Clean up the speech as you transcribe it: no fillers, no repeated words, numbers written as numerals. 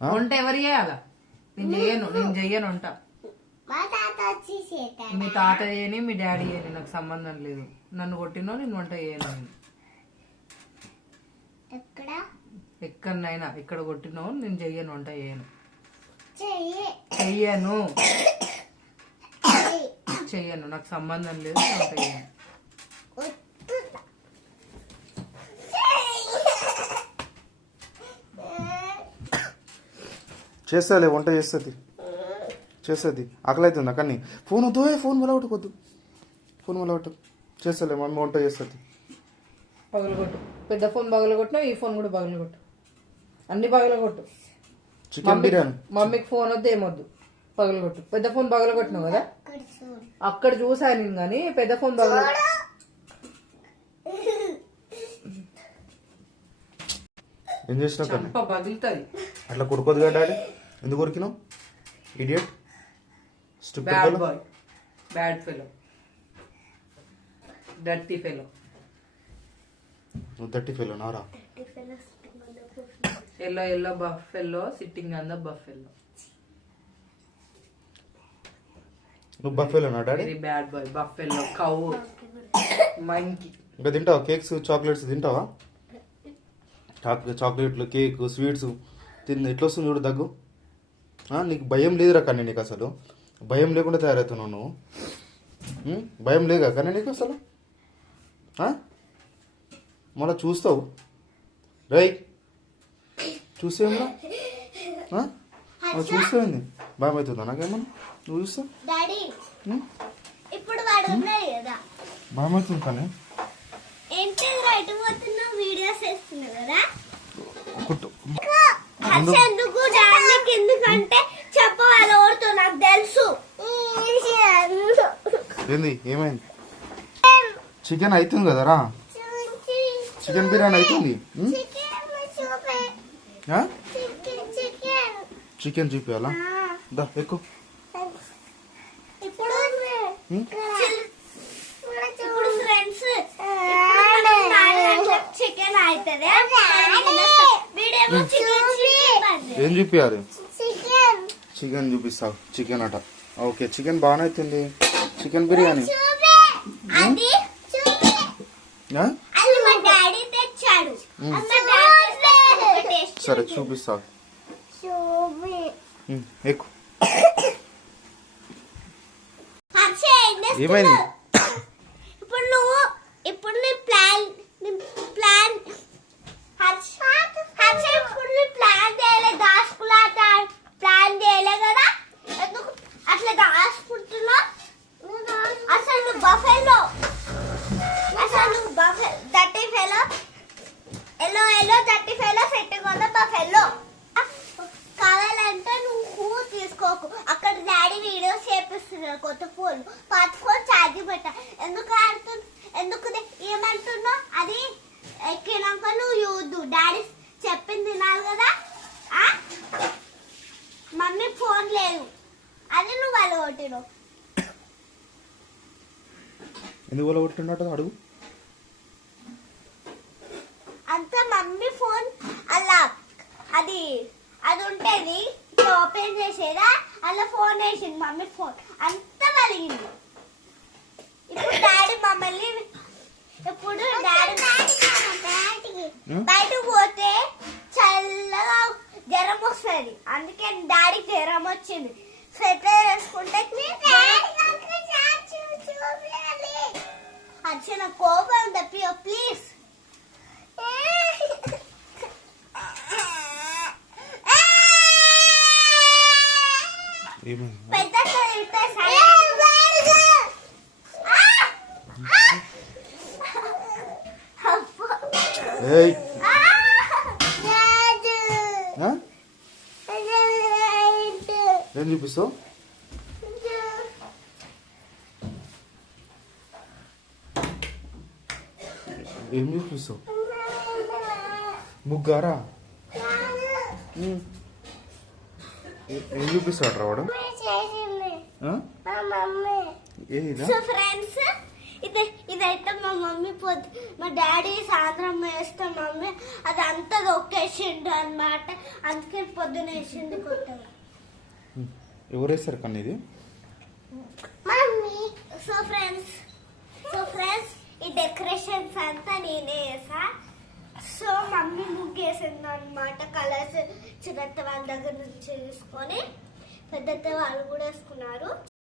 వంట ఎవరు చేయాలా? నేను చెయ్యను వంట. మీ తాత చేయని మీ డాడీ చేయని నాకు సంబంధం లేదు. నన్ను కొట్టినో నేను వంట చేయను. ఎక్కడనైనా ఇక్కడ కొట్టినో నేను చెయ్యను, వంట చేయను. చెయ్యను నాకు సంబంధం లేదు, వంట చేయను. చేస్తాలే, వంట చేస్తుంది. ఆకలి అవుతుంది అక్కడిని. ఫోన్ వద్దు, ఫోన్ మొలగొట్టుకోద్దు, ఫోన్ మొలగొట్టు. చేస్తలే, మమ్మీ వంట చేస్తుంది. పగలగొట్టు. పెద్ద ఫోన్ పగలగొట్టినా ఈ ఫోన్ కూడా పగలగొట్టు, అన్ని పగలగొట్టు. చికెన్ బిర్యానీ. మమ్మీకి ఫోన్ వద్దు, ఏమొద్దు, పగలగొట్టు. పెద్ద ఫోన్ పగలగొట్టినావు కదా, అక్కడ చూసాను నేను. కానీ పెద్ద ఫోన్ పగలగొట్టు. ఏం చేసినావు? పగులుతుంది. అట్లా కొడుకోదు కదా డాడీ. ఎందుకు కొరికినావు? Idiot, bad boy, bad fellow, dirty fellow. Dirty fellow నారా? Yellow buffalo sitting on the buffalo. నువ్వు బఫెలోనా daddy? Very bad boy. Buffalo, cow, monkey. ఇంకా తింటావా? కేక్స్, చాక్లెట్స్ తింటావా? చాక్లెట్లు, కేక్, స్వీట్స్ తింది. ఎట్లా వస్తుంది చూడు దగ్గు. నీకు భయం లేదురా కానీ, నీకు అసలు భయం లేకుండా తయారవుతున్నావు నువ్వు. భయం లేదుగా కానీ నీకు అసలు. మళ్ళీ చూస్తావు రై, చూసేమరా? చూసేయండి, భయం అవుతుందా నాకేమన్నా? నువ్వు చూస్తావు భయం అవుతుంది కానీ. ఎందుకంటే చెప్పవాలి ఎవరితో నాకు తెలుసు. ఏంది, ఏమైంది? చికెన్ అవుతుంది కదరా, చికెన్ బిర్యానీ అవుతుంది. చికెన్ చూపించాలా? దా ఎక్కువ. ఇప్పుడు ఫ్రెండ్స్ చికెన్ అవుతుంది. ఏం చూపించాలి? చికెన్ చూపిస్తావు. చికెన్ అట. ఓకే, చికెన్ బాగానే అవుతుంది. చికెన్ బిర్యానీ సరే చూపిస్తావు. ఎక్కువ. ఏమైంది? ఇప్పుడు నీ ప్లాన్ ప్లాన్ చేయలే కదా, ఎందుకు అట్లా దాచుకుంటున్నా? అసలు నువ్వు buffalo, దట్టి fellow, yellow దట్టి fellow set కొన్న బఫెలో. కావాలంటే నువ్వు తీసుకోకు, అక్కడ డాడీ వీడియోస్ చేపిస్తున్నారు. కొత్త ఫోన్, పాత ఫోన్ ఛార్జింగ్ పెట్ట. ఎందుకు ఏమంటున్నావు? అది ఎక్కినాక నువ్వు యూద్దు. డాడీ చెప్పింది తినాలి కదా. మమ్మీ ఫోన్ లేదు, అది నువ్వు వాళ్ళు కొట్టినావు. ఎందుకు వాళ్ళు కొట్టినట్టు అడుగు. అంత మమ్మీ ఫోన్ అలా అది ఉంటేది ఓపెన్ చేసేదా, అలా ఫోన్ వేసింది. మమ్మీ ఫోన్ అంతా వలిగింది. ఇప్పుడు డాడీ మమ్మల్ని బయటకు పోతే చల్లగా జ్వరం వస్తుంది. అందుకే డాడీ జ్వరం వచ్చింది. స్వెటర్ వేసుకుంటే వచ్చిన కోపం తప్పి ప్లీజ్. పెద్ద ఏం చూపిస్తావు? ఏం చూపిస్తావు? ముగ్గారా? ఏం చూపిస్తాడు రావడం? సో ఫ్రెండ్స్, ఇదైతే మా మమ్మీ మా డాడీ సాయంత్రం వేస్తే మమ్మీ అదంతా దొక్కేసిండు అనమాట. అందుకే పొద్దున వేసింది కొత్తగా. ఎవరు వేస్తారు కన్నా ఇది? మమ్మీ. సో ఫ్రెండ్స్ ఈ డెకరేషన్స్ అంతా నేనే వేసా. సో మమ్మీ ముగ్గు వేసింది అనమాట. కలర్స్ చిన్నత్త వాళ్ళ దగ్గర నుంచి తీసుకొని పెద్దత్త వాళ్ళు కూడా వేసుకున్నారు.